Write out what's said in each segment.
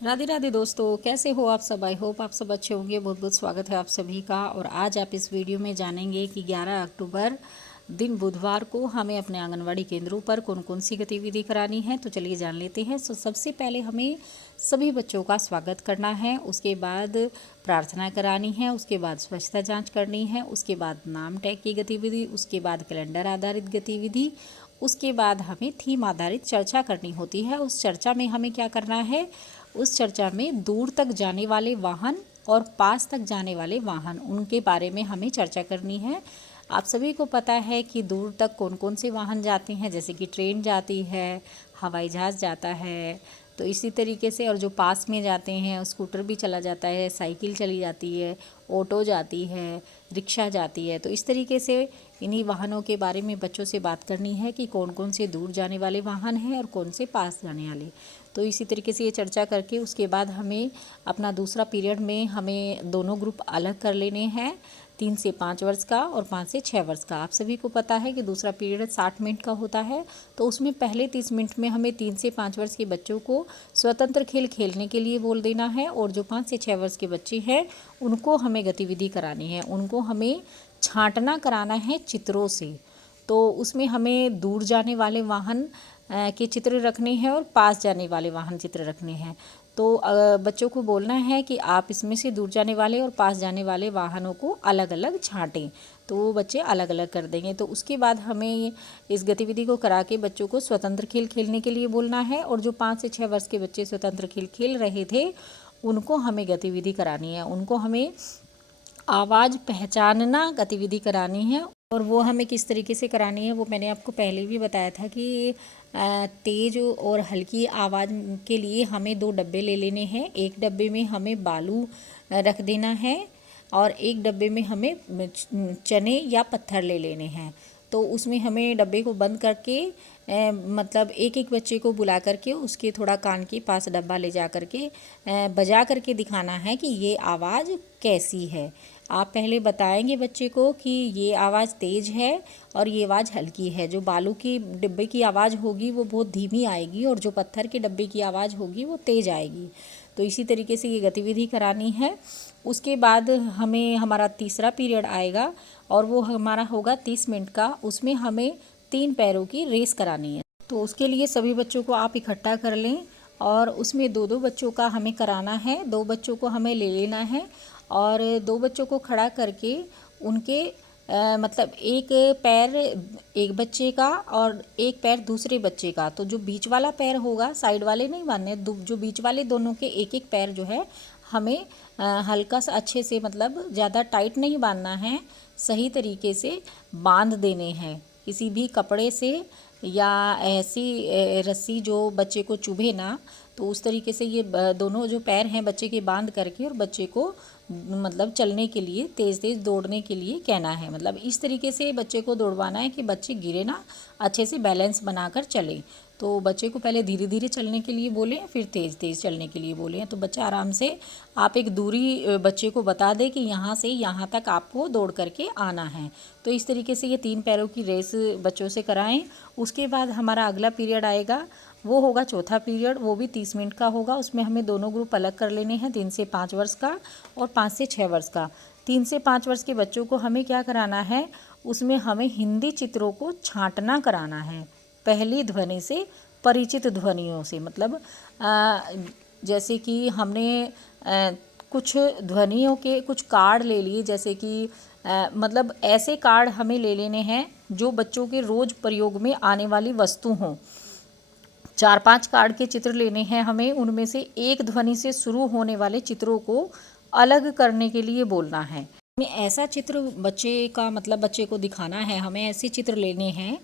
राधे राधे दोस्तों, कैसे हो आप सब। आई होप आप सब अच्छे होंगे। बहुत बहुत स्वागत है आप सभी का। और आज आप इस वीडियो में जानेंगे कि 11 अक्टूबर दिन बुधवार को हमें अपने आंगनवाड़ी केंद्रों पर कौन कौन सी गतिविधि करानी है। तो चलिए जान लेते हैं। तो सबसे पहले हमें सभी बच्चों का स्वागत करना है, उसके बाद प्रार्थना करानी है, उसके बाद स्वच्छता जाँच करनी है, उसके बाद नाम टैग की गतिविधि, उसके बाद कैलेंडर आधारित गतिविधि, उसके बाद हमें थीम आधारित चर्चा करनी होती है। उस चर्चा में हमें क्या करना है, उस चर्चा में दूर तक जाने वाले वाहन और पास तक जाने वाले वाहन, उनके बारे में हमें चर्चा करनी है। आप सभी को पता है कि दूर तक कौन कौन से वाहन जाते हैं, जैसे कि ट्रेन जाती है, हवाई जहाज़ जाता है। तो इसी तरीके से और जो पास में जाते हैं, स्कूटर भी चला जाता है, साइकिल चली जाती है, ऑटो जाती है, रिक्शा जाती है। तो इस तरीके से इन्हीं वाहनों के बारे में बच्चों से बात करनी है कि कौन कौन से दूर जाने वाले वाहन हैं और कौन से पास जाने वाले। तो इसी तरीके से ये चर्चा करके उसके बाद हमें अपना दूसरा पीरियड में हमें दोनों ग्रुप अलग कर लेने हैं, 3 से 5 वर्ष का और 5 से 6 वर्ष का। आप सभी को पता है कि दूसरा पीरियड 60 मिनट का होता है। तो उसमें पहले 30 मिनट में हमें 3 से 5 वर्ष के बच्चों को स्वतंत्र खेल खेलने के लिए बोल देना है, और जो 5 से 6 वर्ष के बच्चे हैं उनको हमें गतिविधि करानी है। उनको हमें छांटना कराना है चित्रों से। तो उसमें हमें दूर जाने वाले वाहन के चित्र रखने हैं और पास जाने वाले वाहन चित्र रखने हैं। तो बच्चों को बोलना है कि आप इसमें से दूर जाने वाले और पास जाने वाले वाहनों को अलग अलग छांटें। तो वो बच्चे अलग अलग कर देंगे। तो उसके बाद हमें इस गतिविधि को करा के बच्चों को स्वतंत्र खेल खेलने के लिए बोलना है, और जो 5 से 6 वर्ष के बच्चे स्वतंत्र खेल खेल रहे थे उनको हमें गतिविधि करानी है। उनको हमें आवाज़ पहचानना गतिविधि करानी है। और वो हमें किस तरीके से करानी है वो मैंने आपको पहले भी बताया था कि तेज़ और हल्की आवाज़ के लिए हमें 2 डब्बे ले लेने हैं। एक डब्बे में हमें बालू रख देना है और एक डब्बे में हमें चने या पत्थर ले लेने हैं। तो उसमें हमें डब्बे को बंद करके मतलब एक एक बच्चे को बुला करके उसके थोड़ा कान के पास डब्बा ले जा करके बजा करके दिखाना है कि ये आवाज़ कैसी है। आप पहले बताएंगे बच्चे को कि ये आवाज़ तेज़ है और ये आवाज़ हल्की है। जो बालू की डिब्बे की आवाज़ होगी वो बहुत धीमी आएगी, और जो पत्थर के डब्बे की आवाज़ होगी वो तेज़ आएगी। तो इसी तरीके से ये गतिविधि करानी है। उसके बाद हमें हमारा तीसरा पीरियड आएगा और वो हमारा होगा 30 मिनट का। उसमें हमें 3 पैरों की रेस करानी है। तो उसके लिए सभी बच्चों को आप इकट्ठा कर लें, और उसमें 2-2 बच्चों का हमें कराना है। 2 बच्चों को हमें ले लेना है और 2 बच्चों को खड़ा करके उनके मतलब एक पैर एक बच्चे का और एक पैर दूसरे बच्चे का। तो जो बीच वाला पैर होगा, साइड वाले नहीं बांधने, जो बीच वाले दोनों के एक एक पैर जो है हमें हल्का सा अच्छे से, मतलब ज़्यादा टाइट नहीं बांधना है, सही तरीके से बांध देने हैं किसी भी कपड़े से या ऐसी रस्सी जो बच्चे को चुभे ना। तो उस तरीके से ये दोनों जो पैर हैं बच्चे के बांध करके और बच्चे को मतलब चलने के लिए, तेज़ तेज़ दौड़ने के लिए कहना है। मतलब इस तरीके से बच्चे को दौड़वाना है कि बच्चे गिरे ना, अच्छे से बैलेंस बनाकर चलें। तो बच्चे को पहले धीरे धीरे चलने के लिए बोलें, फिर तेज़ तेज़ चलने के लिए बोलें। तो बच्चा आराम से, आप एक दूरी बच्चे को बता दें कि यहाँ से यहाँ तक आपको दौड़ करके आना है। तो इस तरीके से ये 3 पैरों की रेस बच्चों से कराएं। उसके बाद हमारा अगला पीरियड आएगा, वो होगा चौथा पीरियड। वो भी 30 मिनट का होगा। उसमें हमें दोनों ग्रुप अलग कर लेने हैं, 3 से 5 वर्ष का और 5 से 6 वर्ष का। 3 से 5 वर्ष के बच्चों को हमें क्या कराना है, उसमें हमें हिंदी चित्रों को छांटना कराना है, पहली ध्वनि से परिचित ध्वनियों से। मतलब जैसे कि हमने कुछ ध्वनियों के कुछ कार्ड ले लिए, जैसे कि मतलब ऐसे कार्ड हमें ले लेने हैं जो बच्चों के रोज़ प्रयोग में आने वाली वस्तु हों। 4-5 कार्ड के चित्र लेने हैं हमें। उनमें से एक ध्वनि से शुरू होने वाले चित्रों को अलग करने के लिए बोलना है। हमें ऐसा चित्र बच्चे का, मतलब बच्चे को दिखाना है, हमें ऐसे चित्र लेने हैं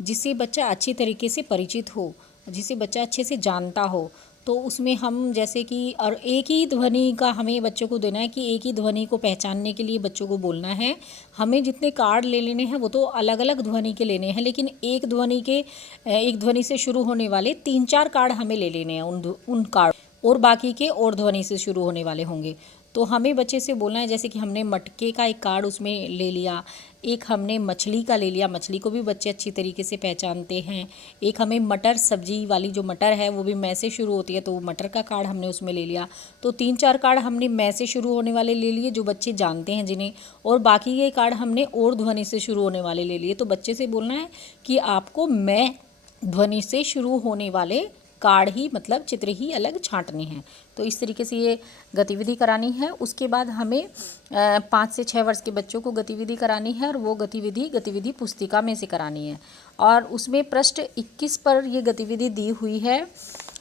जिससे बच्चा अच्छी तरीके से परिचित हो, जिसे बच्चा अच्छे से जानता हो। तो उसमें हम जैसे कि, और एक ही ध्वनि का हमें बच्चों को देना है कि एक ही ध्वनि को पहचानने के लिए बच्चों को बोलना है। हमें जितने कार्ड ले लेने हैं वो तो अलग अलग ध्वनि के लेने हैं, लेकिन एक ध्वनि से शुरू होने वाले 3-4 कार्ड हमें ले लेने हैं उन कार्ड। और बाकी के और ध्वनि से शुरू होने वाले होंगे। तो हमें बच्चे से बोलना है, जैसे कि हमने मटके का एक कार्ड उसमें ले लिया, एक हमने मछली का ले लिया, मछली को भी बच्चे अच्छी तरीके से पहचानते हैं। एक हमें मटर सब्जी वाली जो मटर है वो भी मैं से शुरू होती है, तो वो मटर का कार्ड हमने उसमें ले लिया। तो 3-4 कार्ड हमने मैं से शुरू होने वाले ले लिए जो बच्चे जानते हैं जिन्हें, और बाकी के कार्ड हमने और ध्वनि से शुरू होने वाले ले लिए। तो बच्चे से बोलना है कि आपको मैं ध्वनि से शुरू होने वाले कार्ड ही, मतलब चित्र ही अलग छांटने हैं। तो इस तरीके से ये गतिविधि करानी है। उसके बाद हमें 5 से 6 वर्ष के बच्चों को गतिविधि करानी है, और वो गतिविधि पुस्तिका में से करानी है। और उसमें पृष्ठ 21 पर ये गतिविधि दी हुई है,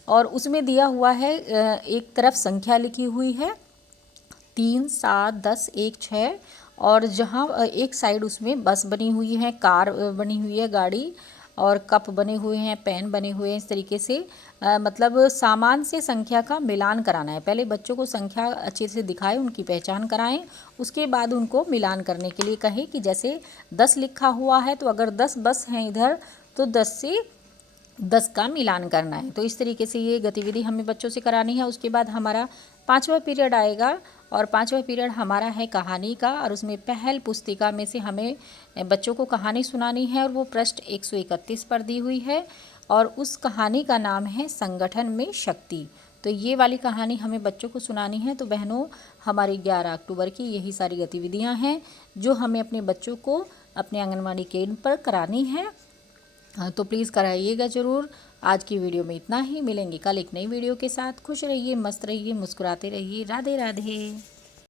और उसमें दिया हुआ है एक तरफ संख्या लिखी हुई है 3, 7, 10, 1, 6, और जहाँ एक साइड उसमें बस बनी हुई है, कार बनी हुई है, गाड़ी, और कप बने हुए हैं, पेन बने हुए हैं। इस तरीके से मतलब सामान से संख्या का मिलान कराना है। पहले बच्चों को संख्या अच्छे से दिखाएं, उनकी पहचान कराएं, उसके बाद उनको मिलान करने के लिए कहें कि जैसे 10 लिखा हुआ है तो अगर 10 बस हैं इधर तो 10 से 10 का मिलान करना है। तो इस तरीके से ये गतिविधि हमें बच्चों से करानी है। उसके बाद हमारा 5वां पीरियड आएगा, और 5वां पीरियड हमारा है कहानी का, और उसमें पहल पुस्तिका में से हमें बच्चों को कहानी सुनानी है, और वो पृष्ठ 131 पर दी हुई है, और उस कहानी का नाम है संगठन में शक्ति। तो ये वाली कहानी हमें बच्चों को सुनानी है। तो बहनों, हमारी 11 अक्टूबर की यही सारी गतिविधियाँ हैं जो हमें अपने बच्चों को अपने आंगनवाड़ी केंद्र पर करानी है। तो प्लीज़ कराइएगा ज़रूर। आज की वीडियो में इतना ही, मिलेंगे कल एक नई वीडियो के साथ। खुश रहिए, मस्त रहिए, मुस्कुराते रहिए। राधे राधे।